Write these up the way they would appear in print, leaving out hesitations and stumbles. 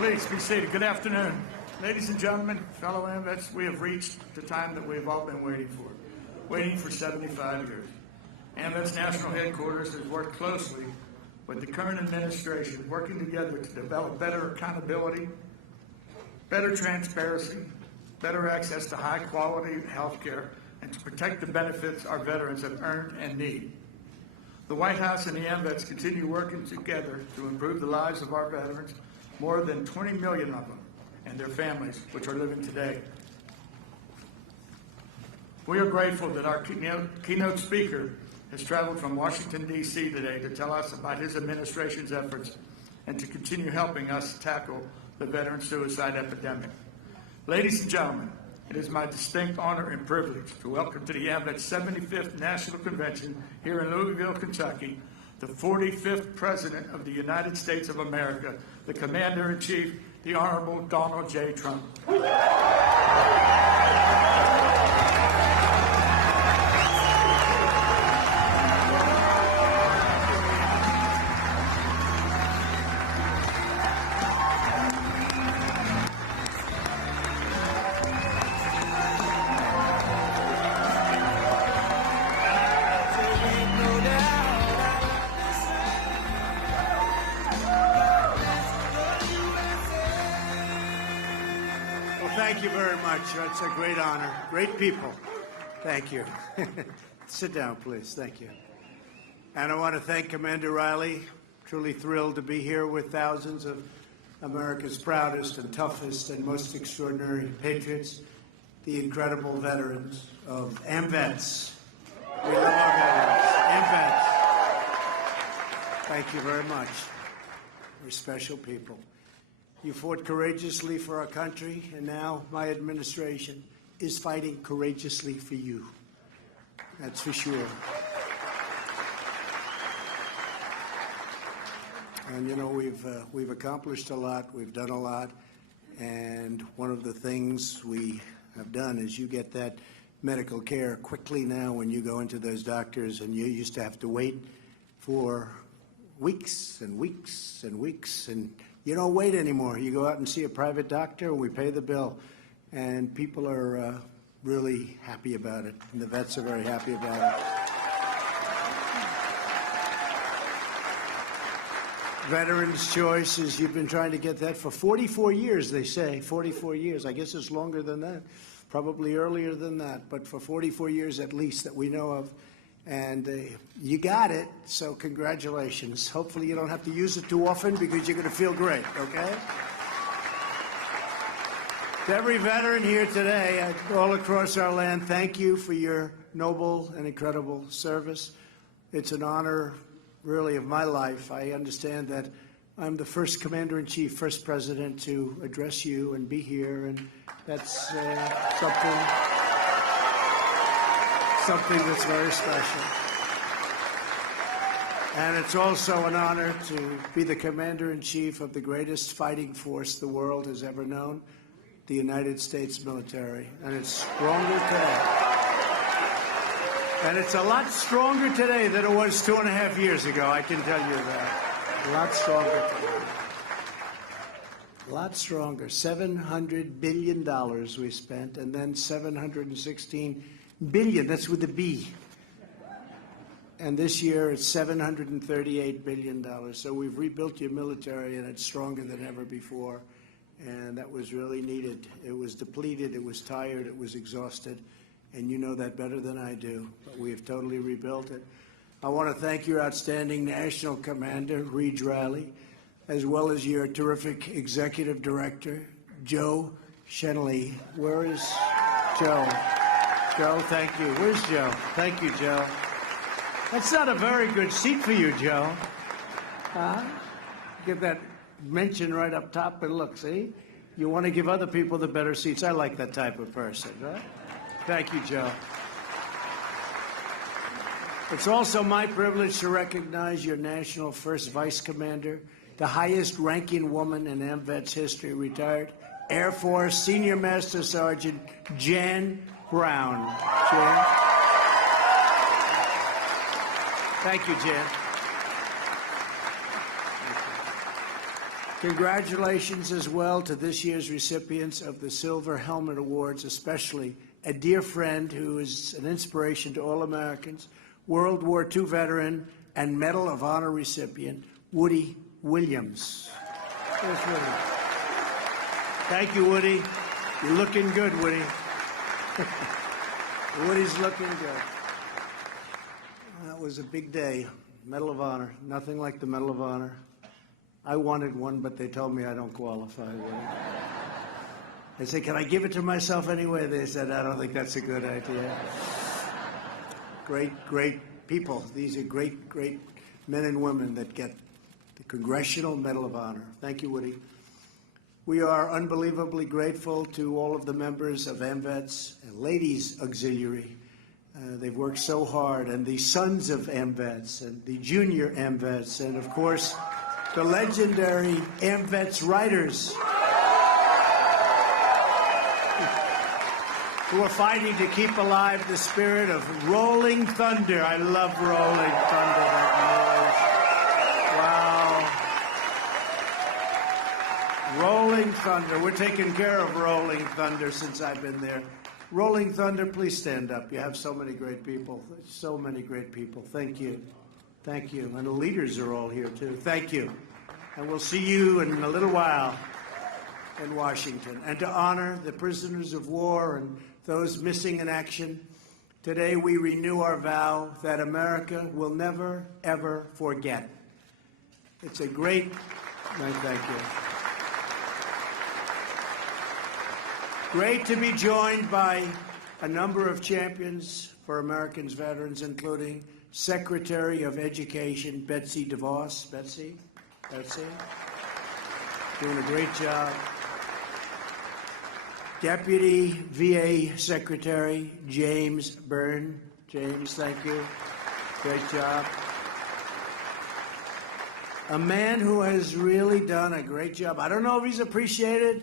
Please be seated. Good afternoon. Ladies and gentlemen, fellow AMVETS, we have reached the time that we've all been waiting for 75 years. AMVETS National Headquarters has worked closely with the current administration, working together to develop better accountability, better transparency, better access to high-quality health care, and to protect the benefits our veterans have earned and need. The White House and the AMVETS continue working together to improve the lives of our veterans, more than 20 million of them, and their families, which are living today. We are grateful that our keynote speaker has traveled from Washington, D.C. today to tell us about his administration's efforts and to continue helping us tackle the veteran suicide epidemic. Ladies and gentlemen, it is my distinct honor and privilege to welcome to the AMVETS 75th National Convention here in Louisville, Kentucky, the 45th President of the United States of America, the Commander-in-Chief, the Honorable Donald J. Trump. Thank you very much. It's a great honor. Great people. Thank you. Sit down, please. Thank you. And I want to thank Commander Riley. Truly thrilled to be here with thousands of America's proudest and toughest and most extraordinary patriots, the incredible veterans of AMVETS. We love our veterans. AMVETS. Thank you very much. We're special people. You fought courageously for our country, and now my administration is fighting courageously for you. That's for sure. And you know, we've accomplished a lot, we've done a lot, and one of the things we have done is you get that medical care quickly now when you go into those doctors, and you used to have to wait for weeks and weeks and weeks, and you don't wait anymore. You go out and see a private doctor, we pay the bill, and people are really happy about it, and the vets are very happy about it. Veterans' Choice is, you've been trying to get that for 44 years, they say. 44 years. I guess it's longer than that, probably earlier than that, but for 44 years at least that we know of. And you got it, so congratulations. Hopefully you don't have to use it too often because you're going to feel great, okay? To every veteran here today, all across our land, thank you for your noble and incredible service. It's an honor, really, of my life. I understand that I'm the first Commander-in-Chief, first President to address you and be here, and that's something that's very special. And it's also an honor to be the Commander-in-Chief of the greatest fighting force the world has ever known, the United States military. And it's stronger today. And it's a lot stronger today than it was 2.5 years ago, I can tell you that. A lot stronger today. A lot stronger. $700 billion we spent, and then $716 billion, that's with a B. And this year it's $738 billion. So we've rebuilt your military, and it's stronger than ever before. And that was really needed. It was depleted, it was tired, it was exhausted. And you know that better than I do. But we have totally rebuilt it. I want to thank your outstanding National Commander, Reed Riley, as well as your terrific Executive Director, Joe Shenley. Where is Joe? Joe, thank you. Where's Joe? Thank you, Joe. That's not a very good seat for you, Joe. Get that mention right up top, and look, see? You want to give other people the better seats. I like that type of person, right? Thank you, Joe. It's also my privilege to recognize your National First Vice Commander, the highest-ranking woman in AMVETS history, retired Air Force Senior Master Sergeant Jan Brown. Jan. Thank you, Jan. Congratulations as well to this year's recipients of the Silver Helmet Awards, especially a dear friend who is an inspiration to all Americans, World War II veteran and Medal of Honor recipient, Woody Williams. There's Woody. Thank you, Woody. You're looking good, Woody. Woody's looking good. That was a big day. Medal of Honor. Nothing like the Medal of Honor. I wanted one, but they told me I don't qualify. I said, can I give it to myself anyway? They said, I don't think that's a good idea. Great, great people. These are great, great men and women that get the Congressional Medal of Honor. Thank you, Woody. We are unbelievably grateful to all of the members of AMVETS and Ladies Auxiliary. They've worked so hard, and the sons of AMVETS and the junior AMVETS, and of course, the legendary AMVETS Riders, who are fighting to keep alive the spirit of Rolling Thunder. I love Rolling Thunder, that noise. Wow. Rolling Thunder. We're taking care of Rolling Thunder since I've been there. Rolling Thunder, please stand up. You have so many great people. So many great people. Thank you. Thank you. And the leaders are all here, too. Thank you. And we'll see you in a little while in Washington. And to honor the prisoners of war and those missing in action, today we renew our vow that America will never, ever forget. It's a great... Thank you. Great to be joined by a number of champions for Americans veterans, including Secretary of Education Betsy DeVos. Betsy, doing a great job. Deputy VA Secretary James Byrne. James, thank you. Great job. A man who has really done a great job. I don't know if he's appreciated.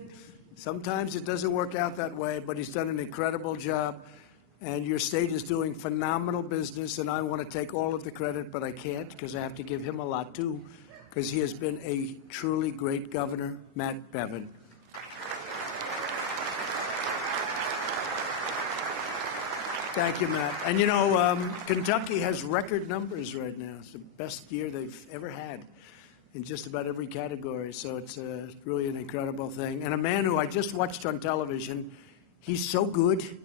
Sometimes it doesn't work out that way, but he's done an incredible job. And your state is doing phenomenal business, and I want to take all of the credit, but I can't because I have to give him a lot, too, because he has been a truly great governor, Matt Bevin. Thank you, Matt. And, you know, Kentucky has record numbers right now. It's the best year they've ever had in just about every category. So it's really an incredible thing. And a man who I just watched on television, he's so good.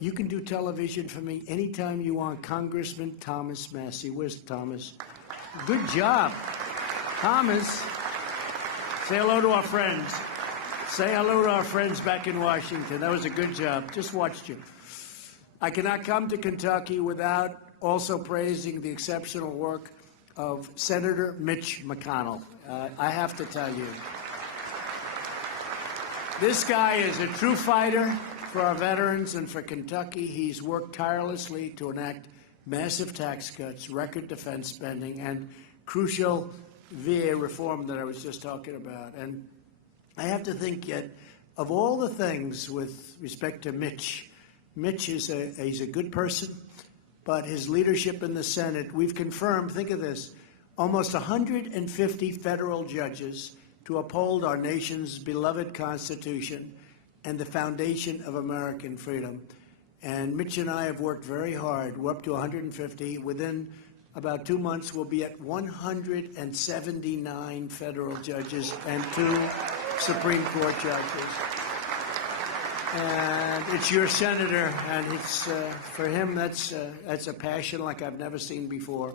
You can do television for me anytime you want. Congressman Thomas Massie. Where's Thomas? Good job. Thomas, say hello to our friends. Say hello to our friends back in Washington. That was a good job. Just watched you. I cannot come to Kentucky without also praising the exceptional work of Senator Mitch McConnell. I have to tell you, this guy is a true fighter for our veterans and for Kentucky. He's worked tirelessly to enact massive tax cuts, record defense spending, and crucial VA reform that I was just talking about. And I have to think yet, of all the things with respect to Mitch, Mitch is he's a good person, but his leadership in the Senate, we've confirmed, think of this, almost 150 federal judges to uphold our nation's beloved Constitution and the foundation of American freedom. And Mitch and I have worked very hard. We're up to 150. Within about 2 months, we'll be at 179 federal judges and 2 Supreme Court judges. And it's your senator, and it's for him that's a passion like I've never seen before.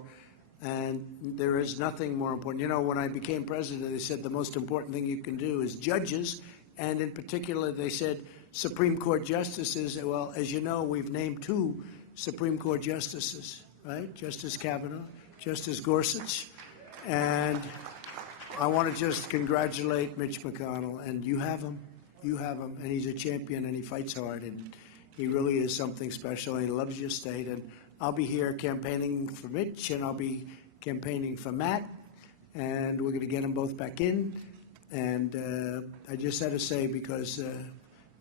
And there is nothing more important. You know, when I became president, they said the most important thing you can do is judges, and in particular, they said Supreme Court justices. Well, as you know, we've named 2 Supreme Court justices, right? Justice Kavanaugh, Justice Gorsuch, and I want to just congratulate Mitch McConnell. And you have him. You have him, and he's a champion, and he fights hard, and he really is something special, and he loves your state. And I'll be here campaigning for Mitch, and I'll be campaigning for Matt, and we're going to get them both back in. And I just had to say, because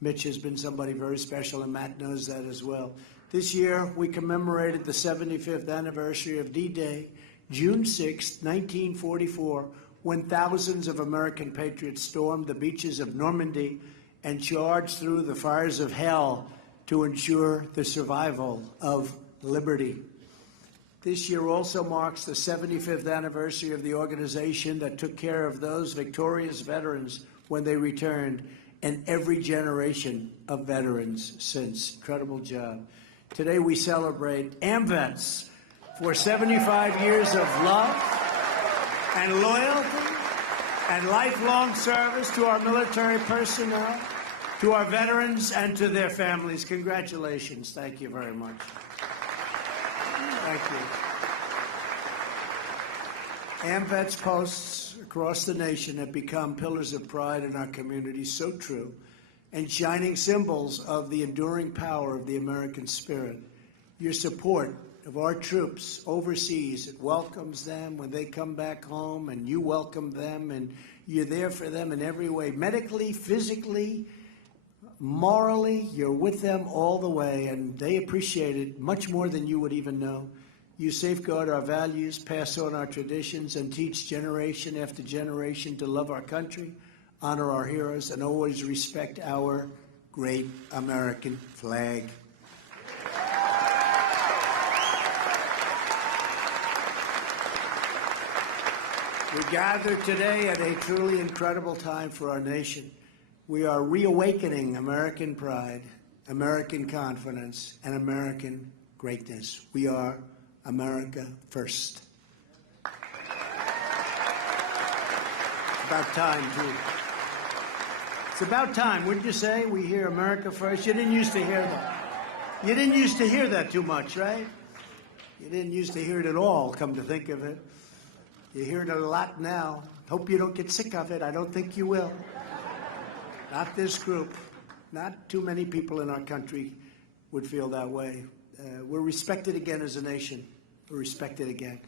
Mitch has been somebody very special, and Matt knows that as well. This year, we commemorated the 75th anniversary of D-Day, June 6, 1944, when thousands of American patriots stormed the beaches of Normandy and charged through the fires of hell to ensure the survival of liberty. This year also marks the 75th anniversary of the organization that took care of those victorious veterans when they returned, and every generation of veterans since. Incredible job. Today we celebrate AMVETS for 75 years of love and loyalty and lifelong service to our military personnel, to our veterans, and to their families. Congratulations. Thank you very much. Thank you. AMVETS posts across the nation have become pillars of pride in our community, so true, and shining symbols of the enduring power of the American spirit. Your support of our troops overseas, it welcomes them when they come back home, and you welcome them, and you're there for them in every way, medically, physically, morally. You're with them all the way, and they appreciate it much more than you would even know. You safeguard our values, pass on our traditions, and teach generation after generation to love our country, honor our heroes, and always respect our great American flag. We gather today at a truly incredible time for our nation. We are reawakening American pride, American confidence, and American greatness. We are America first. It's about time, too. It's about time, wouldn't you say? We hear America first. You didn't used to hear that. You didn't used to hear that too much, right? You didn't used to hear it at all, come to think of it. You hear it a lot now. Hope you don't get sick of it. I don't think you will. Not this group. Not too many people in our country would feel that way. We're respected again as a nation. We're respected again.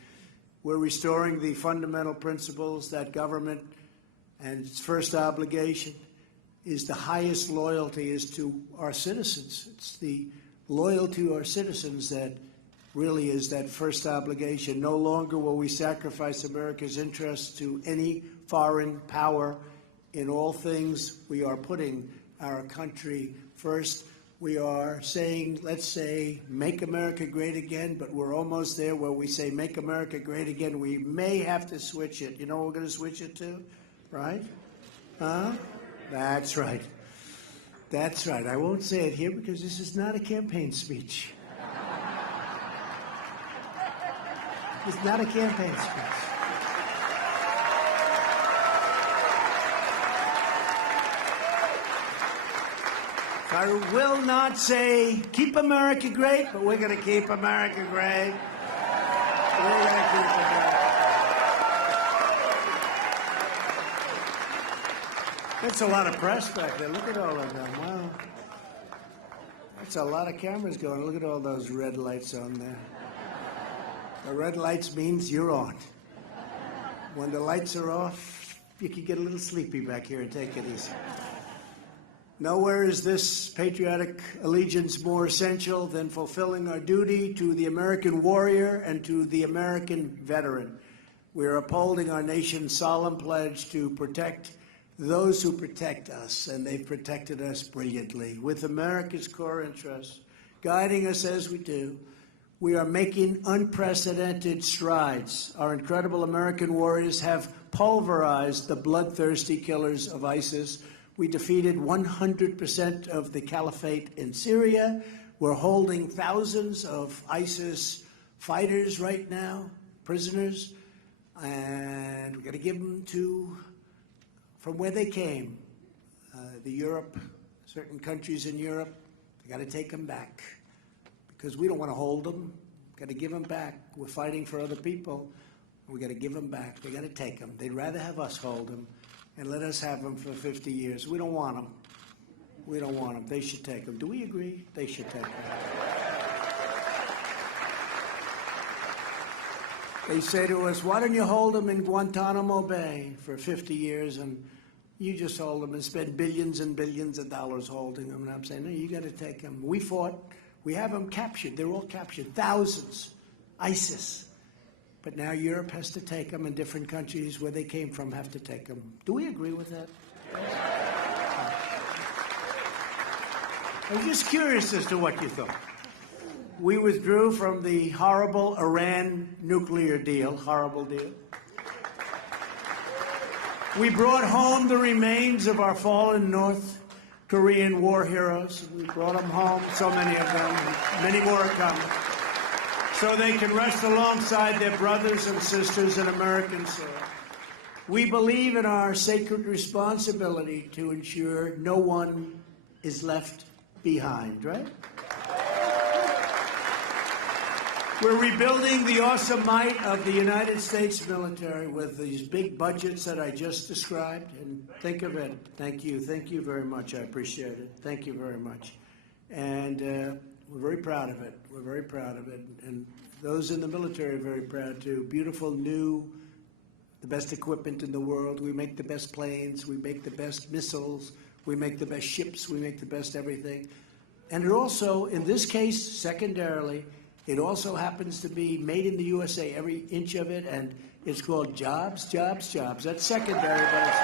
We're restoring the fundamental principles that government and its first obligation is the highest loyalty is to our citizens. It's the loyalty to our citizens that really is that first obligation. No longer will we sacrifice America's interests to any foreign power. In all things, we are putting our country first. We are saying, let's say, make America great again, but we're almost there where we say, make America great again. We may have to switch it. You know what we're going to switch it to, right? Huh? That's right. That's right. I won't say it here because this is not a campaign speech. It's not a campaign speech. I will not say, keep America great, but we're going to keep America great. We're going to keep it great. That's a lot of press back there. Look at all of them. Wow. That's a lot of cameras going. Look at all those red lights on there. The red lights means you're on. When the lights are off, you can get a little sleepy back here and take it easy. Nowhere is this patriotic allegiance more essential than fulfilling our duty to the American warrior and to the American veteran. We are upholding our nation's solemn pledge to protect those who protect us, and they've protected us brilliantly. With America's core interests guiding us as we do, we are making unprecedented strides. Our incredible American warriors have pulverized the bloodthirsty killers of ISIS. We defeated 100% of the caliphate in Syria. We're holding thousands of ISIS fighters right now, prisoners, and we're going to give them from where they came, certain countries in Europe. We got to take them back because we don't want to hold them. Got to give them back. We're fighting for other people. We got to give them back. We got to take them. They'd rather have us hold them and let us have them for 50 years. We don't want them. We don't want them. They should take them. Do we agree? They should take them. They say to us, why don't you hold them in Guantanamo Bay for 50 years and you just hold them and spend billions and billions of dollars holding them? And I'm saying, no, you got to take them. We fought. We have them captured. They're all captured. Thousands. ISIS. but now Europe has to take them, and different countries where they came from have to take them. Do we agree with that? I was just curious as to what you thought. We withdrew from the horrible Iran nuclear deal, horrible deal. We brought home the remains of our fallen North Korean war heroes. We brought them home, so many of them, and many more are coming, so they can rest alongside their brothers and sisters in American soil. We believe in our sacred responsibility to ensure no one is left behind, right? We're rebuilding the awesome might of the United States military with these big budgets that I just described. And think of it. Thank you very much. I appreciate it. Thank you very much. And we're very proud of it. We're very proud of it. And those in the military are very proud too. Beautiful, new, the best equipment in the world. We make the best planes. We make the best missiles. We make the best ships. We make the best everything. And it also, in this case, secondarily, it also happens to be made in the USA, every inch of it, and it's called jobs, jobs, jobs. That's secondary, but it's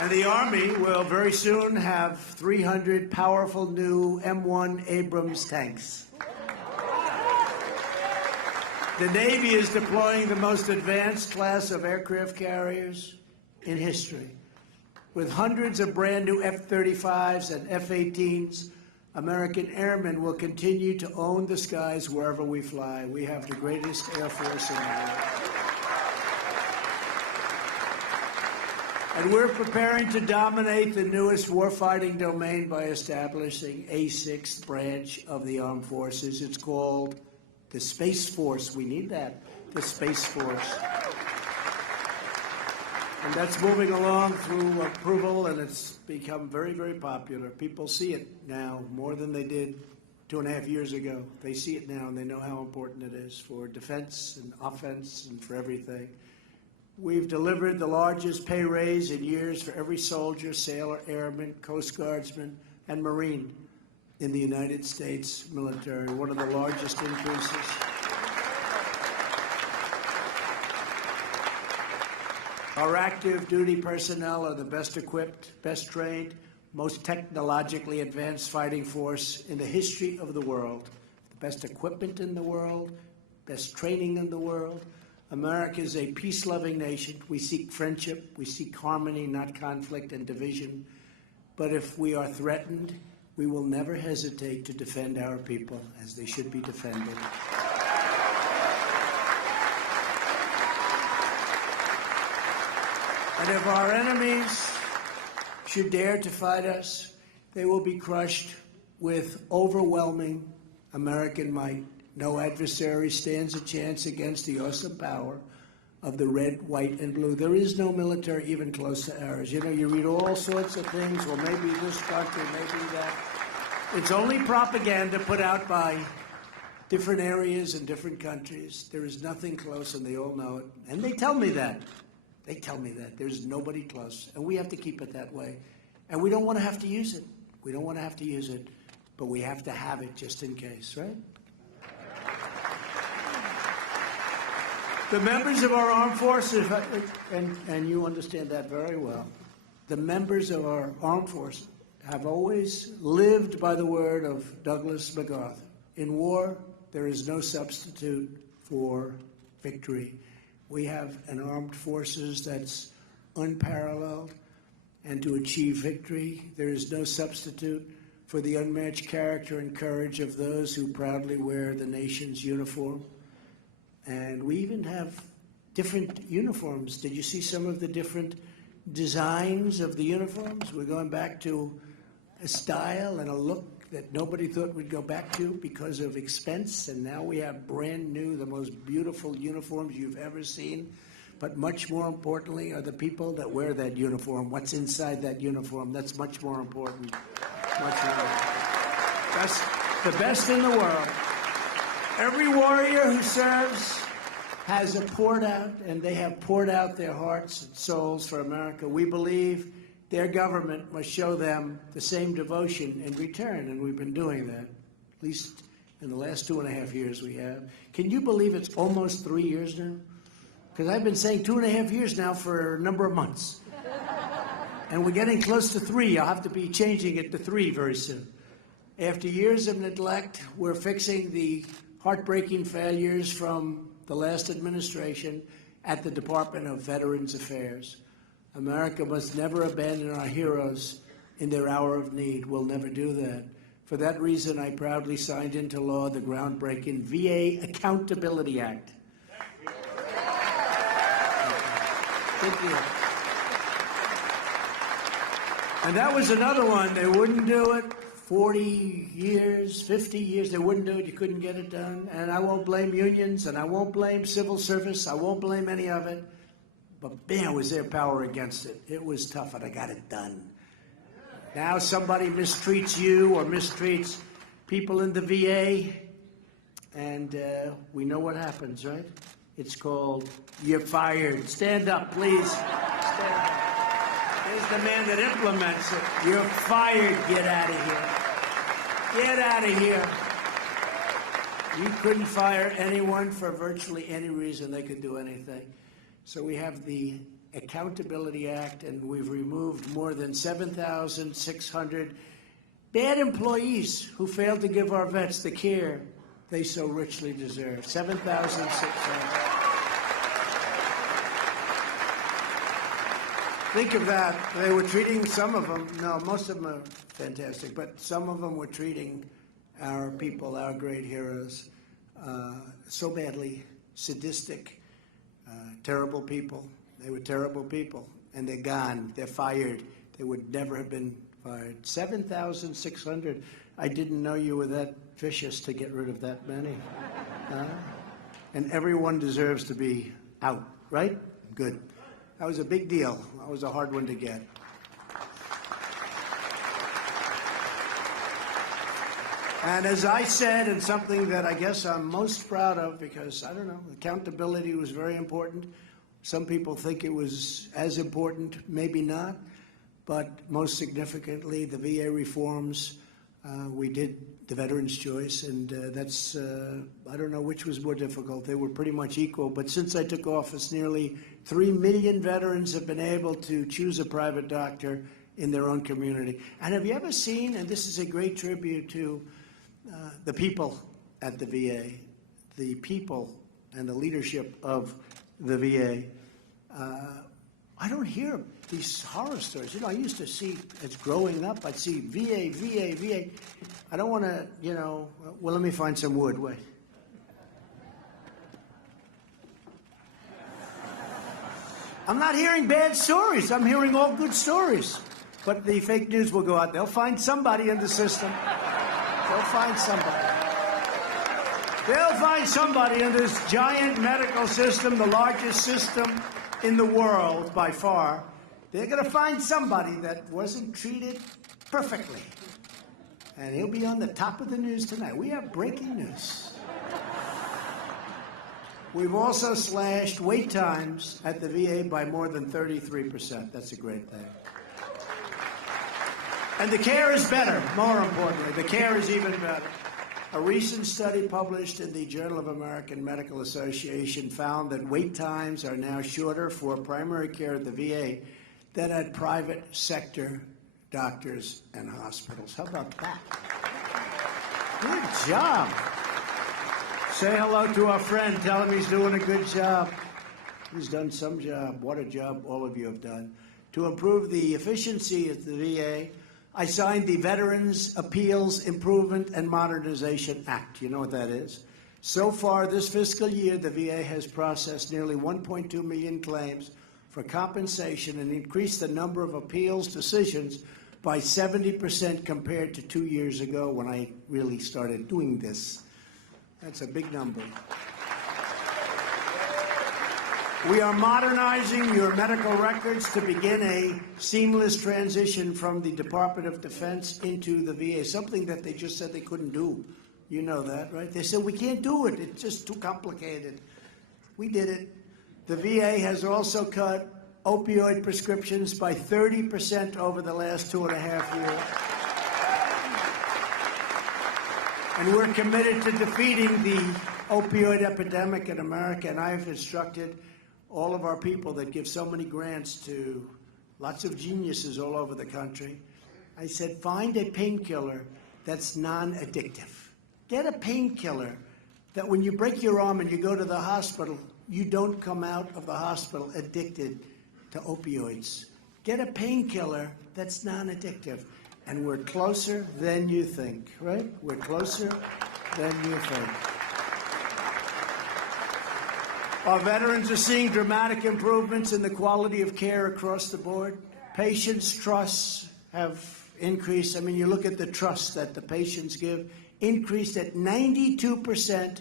and the Army will very soon have 300 powerful new M1 Abrams tanks. The Navy is deploying the most advanced class of aircraft carriers in history. With hundreds of brand new F-35s and F-18s, American airmen will continue to own the skies wherever we fly. We have the greatest Air Force in the world. And we're preparing to dominate the newest warfighting domain by establishing a sixth branch of the armed forces. It's called the Space Force. We need that, the Space Force. And that's moving along through approval, and it's become very, very popular. People see it now more than they did 2.5 years ago. They see it now, and they know how important it is for defense and offense and for everything. We've delivered the largest pay raise in years for every soldier, sailor, airman, Coast Guardsman, and Marine in the United States military, one of the largest increases. Our active duty personnel are the best equipped, best trained, most technologically advanced fighting force in the history of the world. The best equipment in the world, best training in the world. America is a peace-loving nation. We seek friendship. We seek harmony, not conflict and division. But if we are threatened, we will never hesitate to defend our people as they should be defended. And if our enemies should dare to fight us, they will be crushed with overwhelming American might. No adversary stands a chance against the awesome power of the red, white, and blue. There is no military even close to ours. You know, you read all sorts of things, well, maybe this country, maybe that. It's only propaganda put out by different areas and different countries. There is nothing close, and they all know it. And they tell me that. They tell me that. There's nobody close. And we have to keep it that way. And we don't want to have to use it. We don't want to have to use it. But we have to have it just in case, right? The members of our armed forces, and you understand that very well, the members of our armed forces have always lived by the word of Douglas MacArthur. In war, there is no substitute for victory. We have an armed forces that's unparalleled, and to achieve victory, there is no substitute for the unmatched character and courage of those who proudly wear the nation's uniform. And we even have different uniforms. Did you see some of the different designs of the uniforms? We're going back to a style and a look that nobody thought we'd go back to because of expense, and now we have brand new, the most beautiful uniforms you've ever seen. But much more importantly are the people that wear that uniform. What's inside that uniform? That's much more important. Much more. That's the best in the world. Every warrior who serves has poured out, and they have poured out their hearts and souls for America. We believe their government must show them the same devotion in return, and we've been doing that, at least in the last 2.5 years we have. Can you believe it's almost 3 years now? Because I've been saying 2.5 years now for a number of months. And we're getting close to 3. I'll have to be changing it to 3 very soon. After years of neglect, we're fixing the heartbreaking failures from the last administration at the Department of Veterans Affairs. America must never abandon our heroes in their hour of need. We'll never do that. For that reason, I proudly signed into law the groundbreaking VA Accountability Act. Good deal. And that was another one. They wouldn't do it. 40 years, 50 years, they wouldn't do it. You couldn't get it done. And I won't blame unions, and I won't blame civil service. I won't blame any of it. But man, was there power against it. It was tough, and I got it done. Now somebody mistreats you or mistreats people in the VA, and we know what happens, right? It's called, you're fired. Stand up, please. Stand up. There's the man that implements it. You're fired. Get out of here. Get out of here. You couldn't fire anyone for virtually any reason. They could do anything. So we have the Accountability Act, and we've removed more than 7,600 bad employees who failed to give our vets the care they so richly deserve. 7,600. Think of that. They were treating some of them, no, most of them are fantastic, but some of them were treating our people, our great heroes, so badly, sadistic, terrible people. They were terrible people, and they're gone. They're fired. They would never have been fired. 7,600. I didn't know you were that vicious to get rid of that many. And everyone deserves to be out, right? Good. That was a big deal. That was a hard one to get. And as I said, and something that I guess I'm most proud of, because, I don't know, accountability was very important. Some people think it was as important, maybe not. But most significantly, the VA reforms, we did the Veterans' Choice, and that's, I don't know which was more difficult. They were pretty much equal. But since I took office, nearly 3 million veterans have been able to choose a private doctor in their own community. And have you ever seen, and this is a great tribute to the people at the VA, the people and the leadership of the VA, I don't hear these horror stories. You know, I used to see, as growing up, I'd see VA, VA, VA. I don't want to, you know, well, let me find some wood. Wait. I'm not hearing bad stories. I'm hearing all good stories. But the fake news will go out. They'll find somebody in the system. They'll find somebody. They'll find somebody in this giant medical system, the largest system in the world by far. They're going to find somebody that wasn't treated perfectly. And he'll be on the top of the news tonight. We have breaking news. We've also slashed wait times at the VA by more than 33%. That's a great thing. And the care is better, more importantly. The care is even better. A recent study published in the Journal of American Medical Association found that wait times are now shorter for primary care at the VA than at private sector doctors and hospitals. How about that? Good job. Say hello to our friend. Tell him he's doing a good job. He's done some job. What a job all of you have done. To improve the efficiency at the VA, I signed the Veterans Appeals Improvement and Modernization Act. You know what that is? So far this fiscal year, the VA has processed nearly 1.2 million claims for compensation and increased the number of appeals decisions by 70% compared to 2 years ago when I really started doing this. That's a big number. We are modernizing your medical records to begin a seamless transition from the Department of Defense into the VA, something that they just said they couldn't do. You know that, right? They said, we can't do it. It's just too complicated. We did it. The VA has also cut opioid prescriptions by 30% over the last 2.5 years. And we're committed to defeating the opioid epidemic in America. And I've instructed all of our people that give so many grants to lots of geniuses all over the country. I said, find a painkiller that's non-addictive. Get a painkiller that when you break your arm and you go to the hospital, you don't come out of the hospital addicted to opioids. Get a painkiller that's non-addictive. And we're closer than you think, right? We're closer than you think. Our veterans are seeing dramatic improvements in the quality of care across the board. Patients' trusts have increased. I mean, you look at the trust that the patients give, increased at 92%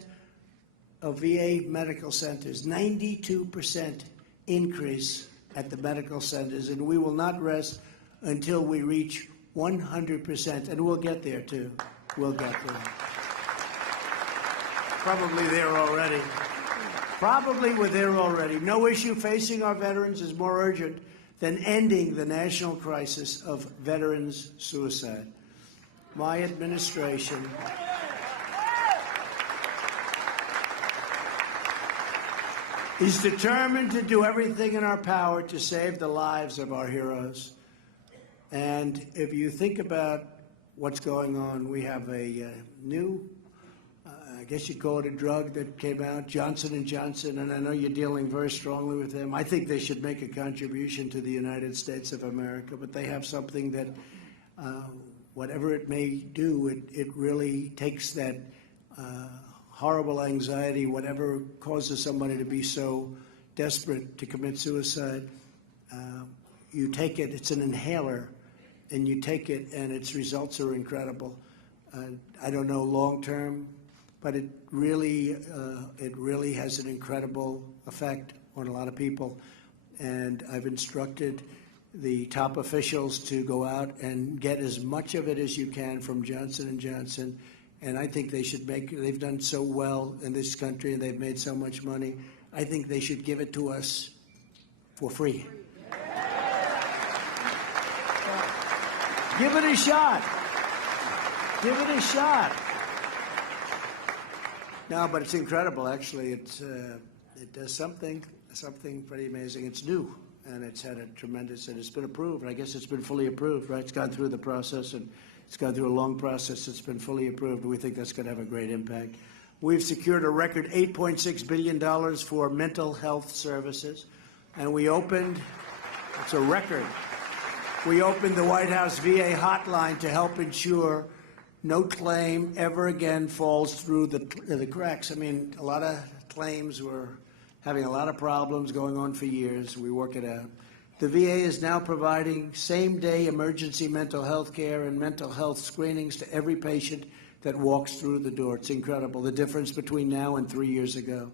of VA medical centers, 92% increase at the medical centers, and we will not rest until we reach 100%, and we'll get there too. We'll get there. Probably there already. Probably we're there already. No issue facing our veterans is more urgent than ending the national crisis of veterans suicide. My administration is determined to do everything in our power to save the lives of our heroes. And if you think about what's going on, we have a new, I guess you'd call it a drug that came out, Johnson & Johnson, and I know you're dealing very strongly with them. I think they should make a contribution to the United States of America, but they have something that, whatever it may do, it really takes that horrible anxiety, whatever causes somebody to be so desperate to commit suicide. You take it, it's an inhaler, and you take it, and its results are incredible. I don't know long term, but it really has an incredible effect on a lot of people. And I've instructed the top officials to go out and get as much of it as you can from Johnson & Johnson. And I think they should they've done so well in this country and they've made so much money. I think they should give it to us for free. Give it a shot. Give it a shot. No, but it's incredible, actually. It does something pretty amazing. It's new, and it's had a tremendous, and it's been approved. I guess it's been fully approved, right? It's gone through the process, and it's gone through a long process. It's been fully approved, and we think that's going to have a great impact. We've secured a record $8.6 billion for mental health services, and we opened, it's a record, we opened the White House VA hotline to help ensure no claim ever again falls through the cracks. I mean, a lot of claims were having a lot of problems going on for years. We work it out. The VA is now providing same-day emergency mental health care and mental health screenings to every patient that walks through the door. It's incredible, the difference between now and 3 years ago.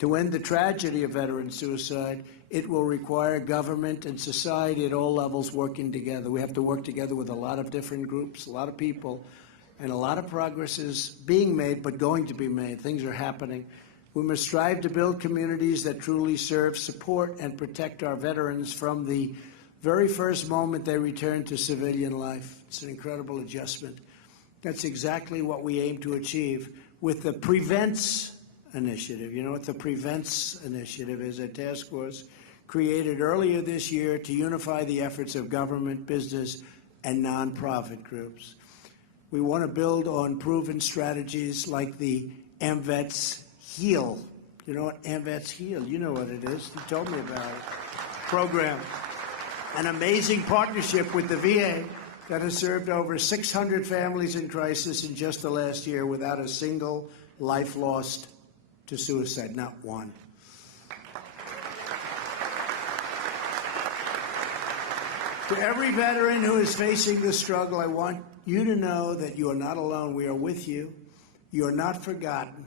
To end the tragedy of veteran suicide, it will require government and society at all levels working together. We have to work together with a lot of different groups, a lot of people, and a lot of progress is being made, but going to be made. Things are happening. We must strive to build communities that truly serve, support, and protect our veterans from the very first moment they return to civilian life. It's an incredible adjustment. That's exactly what we aim to achieve with the Prevents Initiative. You know what the Prevents Initiative is? A task force created earlier this year to unify the efforts of government, business, and nonprofit groups. We want to build on proven strategies like the AMVETS HEAL. You know what AMVETS HEAL? You know what it is. You told me about it. Program. An amazing partnership with the VA that has served over 600 families in crisis in just the last year without a single life lost to suicide, not one. To every veteran who is facing this struggle, I want you to know that you are not alone. We are with you. You are not forgotten,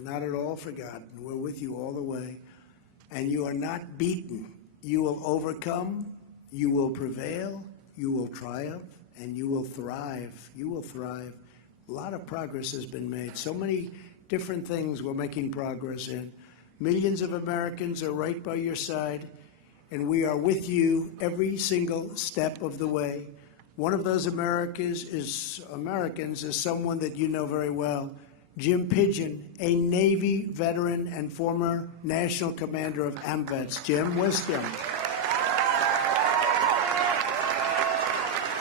not at all forgotten. We're with you all the way. And you are not beaten. You will overcome, you will prevail, you will triumph, and you will thrive. You will thrive. A lot of progress has been made. So many different things we're making progress in. Millions of Americans are right by your side. and we are with you every single step of the way. One of those Americans is someone that you know very well, Jim Pigeon, a Navy veteran and former national commander of AMVETS. Jim, where's Jim?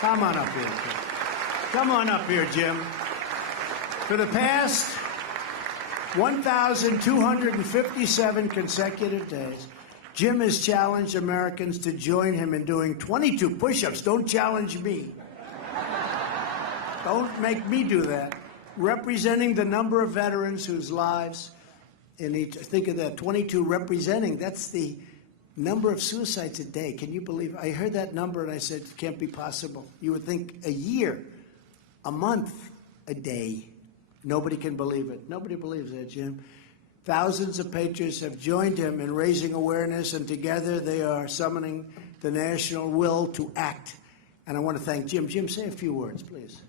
Come on up here, Jim. Come on up here, Jim. For the past 1,257 consecutive days, Jim has challenged Americans to join him in doing 22 push-ups. Don't challenge me. Don't make me do that. Representing the number of veterans whose lives, and think of that, 22 representing, that's the number of suicides a day. Can you believe? I heard that number and I said, it can't be possible. You would think a year, a month, a day. Nobody can believe it. Nobody believes that, Jim. Thousands of patriots have joined him in raising awareness, and together they are summoning the national will to act. And I want to thank Jim. Jim, say a few words, please.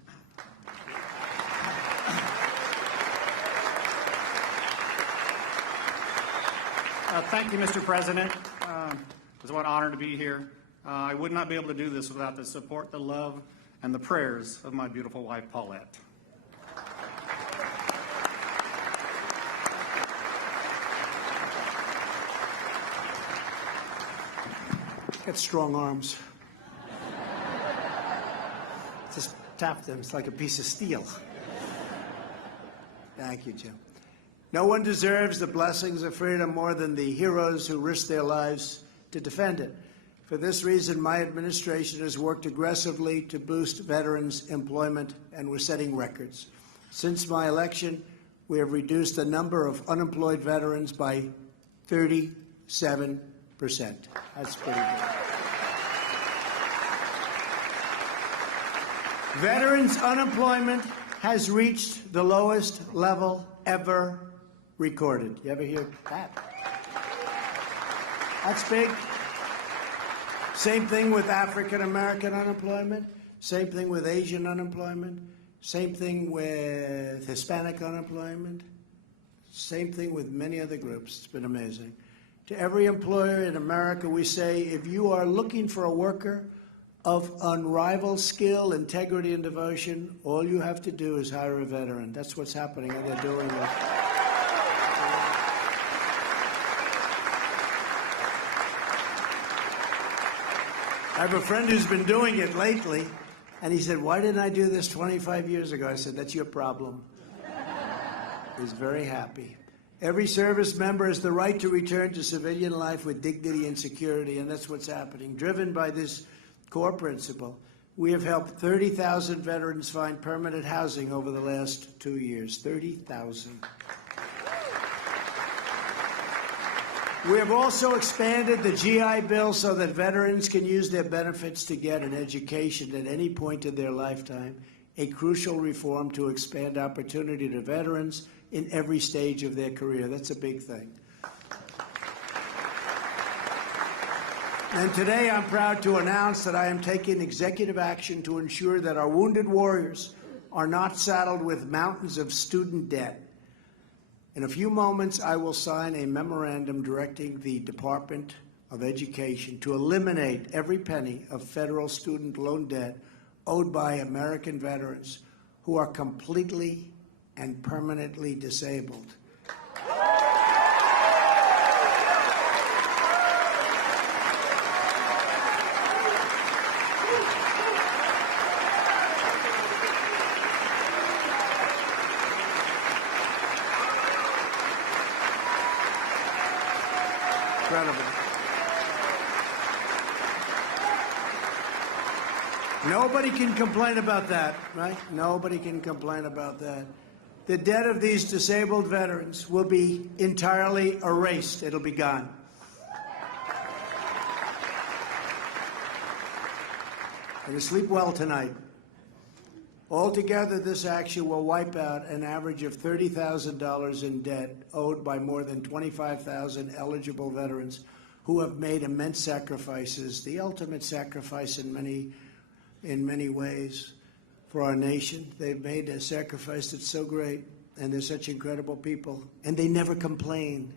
Thank you, Mr. President. It's what an honor to be here. I would not be able to do this without the support, the love, and the prayers of my beautiful wife, Paulette. Got strong arms. Just tap them. It's like a piece of steel. Thank you, Jim. No one deserves the blessings of freedom more than the heroes who risked their lives to defend it. For this reason, my administration has worked aggressively to boost veterans' employment, and we're setting records. Since my election, we have reduced the number of unemployed veterans by 37%. That's pretty good. Veterans' unemployment has reached the lowest level ever recorded. You ever hear that? That's big. Same thing with African American unemployment. Same thing with Asian unemployment. Same thing with Hispanic unemployment. Same thing with many other groups. It's been amazing. To every employer in America, we say, if you are looking for a worker of unrivaled skill, integrity, and devotion, all you have to do is hire a veteran. That's what's happening, and they're doing it. I have a friend who's been doing it lately, and he said, why didn't I do this 25 years ago? I said, that's your problem. He's very happy. Every service member has the right to return to civilian life with dignity and security, and that's what's happening. Driven by this core principle, we have helped 30,000 veterans find permanent housing over the last 2 years. 30,000. We have also expanded the GI Bill so that veterans can use their benefits to get an education at any point in their lifetime, a crucial reform to expand opportunity to veterans in every stage of their career. That's a big thing. And today I'm proud to announce that I am taking executive action to ensure that our wounded warriors are not saddled with mountains of student debt. In a few moments, I will sign a memorandum directing the Department of Education to eliminate every penny of federal student loan debt owed by American veterans who are completely and permanently disabled. Incredible. Nobody can complain about that, right? Nobody can complain about that. The debt of these disabled veterans will be entirely erased. It'll be gone. And to sleep well tonight. Altogether, this action will wipe out an average of $30,000 in debt owed by more than 25,000 eligible veterans who have made immense sacrifices, the ultimate sacrifice in many ways for our nation. They've made a sacrifice that's so great, and they're such incredible people, and they never complain.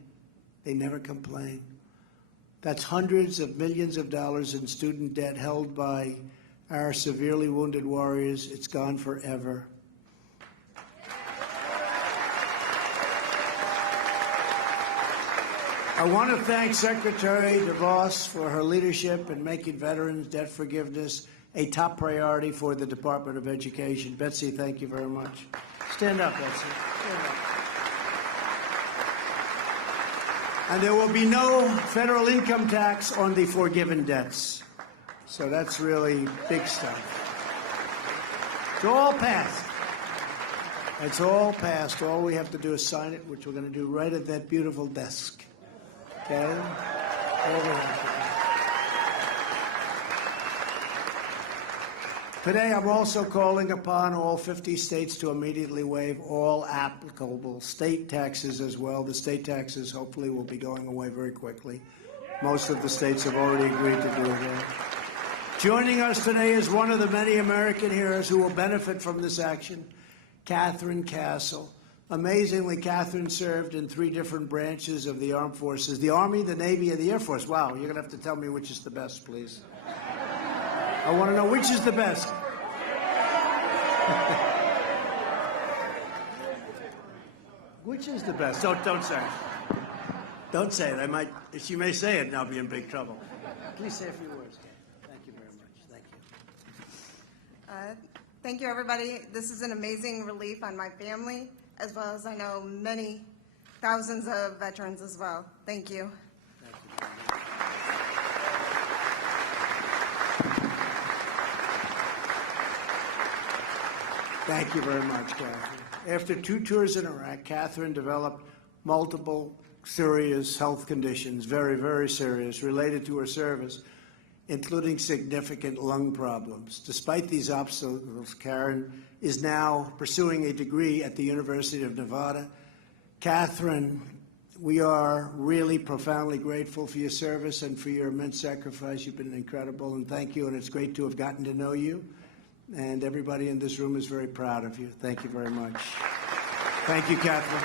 They never complain. That's hundreds of millions of dollars in student debt held by our severely wounded warriors. It's gone forever. I want to thank Secretary DeVos for her leadership in making veterans debt forgiveness a top priority for the Department of Education. Betsy, thank you very much. Stand up, Betsy. Stand up. And there will be no federal income tax on the forgiven debts. So that's really big stuff. It's all passed. It's all passed. All we have to do is sign it, which we're going to do right at that beautiful desk. Okay? All we have to do. Today, I'm also calling upon all 50 states to immediately waive all applicable state taxes as well. The state taxes hopefully will be going away very quickly. Most of the states have already agreed to do that. Joining us today is one of the many American heroes who will benefit from this action, Catherine Castle. Amazingly, Catherine served in 3 different branches of the armed forces, the Army, the Navy, and the Air Force. Wow, you're going to have to tell me which is the best, please. I want to know which is the best. Which is the best? Don't say it. Don't say it. She may say it and I'll be in big trouble. Please say a few words. Thank you very much. Thank you. Thank you, everybody. This is an amazing relief on my family, as well as I know many thousands of veterans as well. Thank you. Thank you very much, Catherine. After 2 tours in Iraq, Catherine developed multiple serious health conditions, very, very serious, related to her service, including significant lung problems. Despite these obstacles, Karen is now pursuing a degree at the University of Nevada. Catherine, we are really profoundly grateful for your service and for your immense sacrifice. You've been incredible, and thank you, and it's great to have gotten to know you. And everybody in this room is very proud of you. Thank you very much. Thank you, Catherine.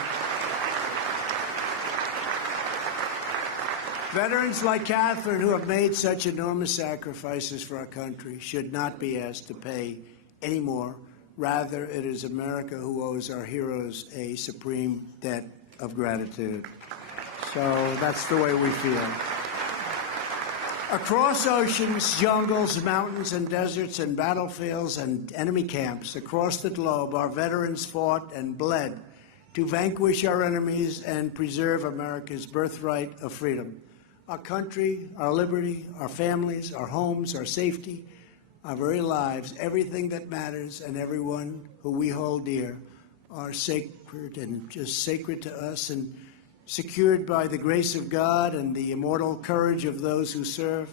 Veterans like Catherine, who have made such enormous sacrifices for our country, should not be asked to pay any more. Rather, it is America who owes our heroes a supreme debt of gratitude. So that's the way we feel. Across oceans, jungles, mountains, and deserts, and battlefields and enemy camps across the globe, our veterans fought and bled to vanquish our enemies and preserve America's birthright of freedom. Our country, our liberty, our families, our homes, our safety, our very lives, everything that matters and everyone who we hold dear are sacred and just sacred to us and secured by the grace of God and the immortal courage of those who serve.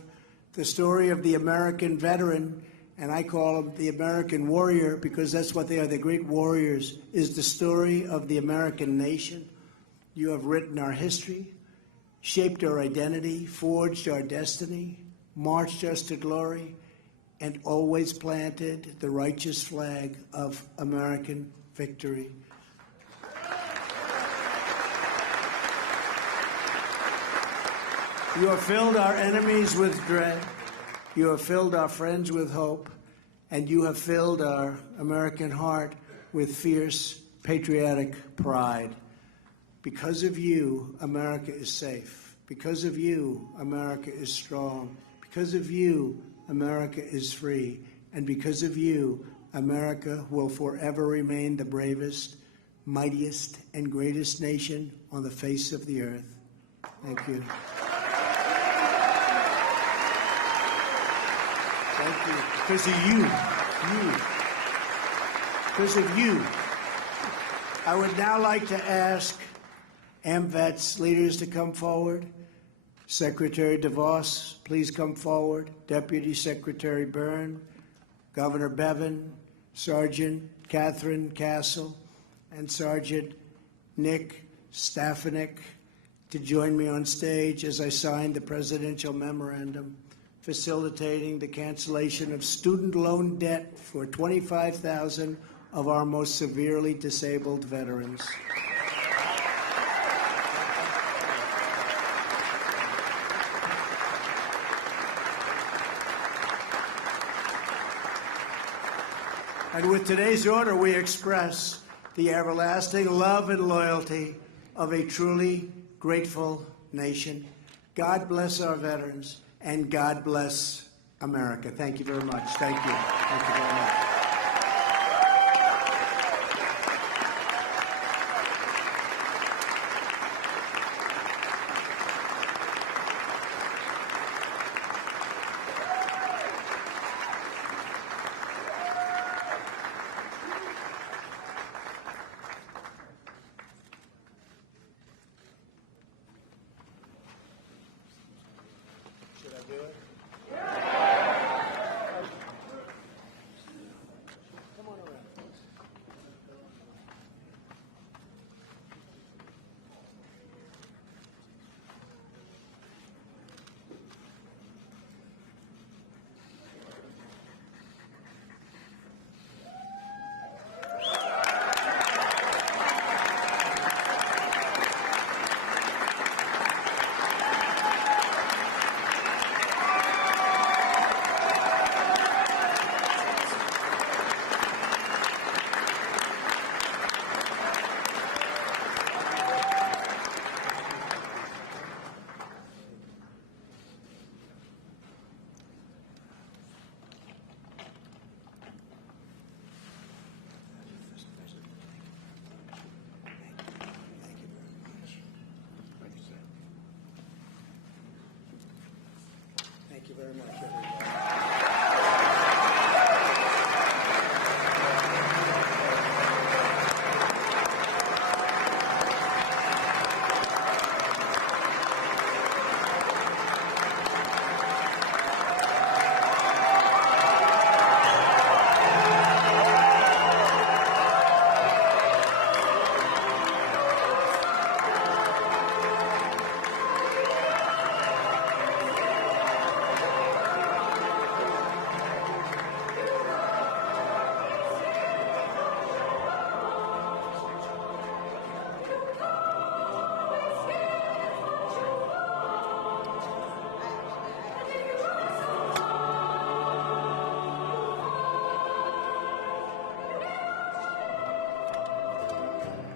The story of the American veteran, and I call them the American warrior because that's what they are, the great warriors, is the story of the American nation. You have written our history, shaped our identity, forged our destiny, marched us to glory, and always planted the righteous flag of American victory. You have filled our enemies with dread. You have filled our friends with hope. And you have filled our American heart with fierce, patriotic pride. Because of you, America is safe. Because of you, America is strong. Because of you, America is free. And because of you, America will forever remain the bravest, mightiest, and greatest nation on the face of the earth. Thank you. Thank you. Because of you. Because of you. I would now like to ask AMVETS leaders to come forward. Secretary DeVos, please come forward. Deputy Secretary Byrne, Governor Bevin, Sergeant Catherine Castle, and Sergeant Nick Stefanik to join me on stage as I sign the presidential memorandum facilitating the cancellation of student loan debt for 25,000 of our most severely disabled veterans. And with today's order, we express the everlasting love and loyalty of a truly grateful nation. God bless our veterans, and God bless America. Thank you very much. Thank you. Thank you very much.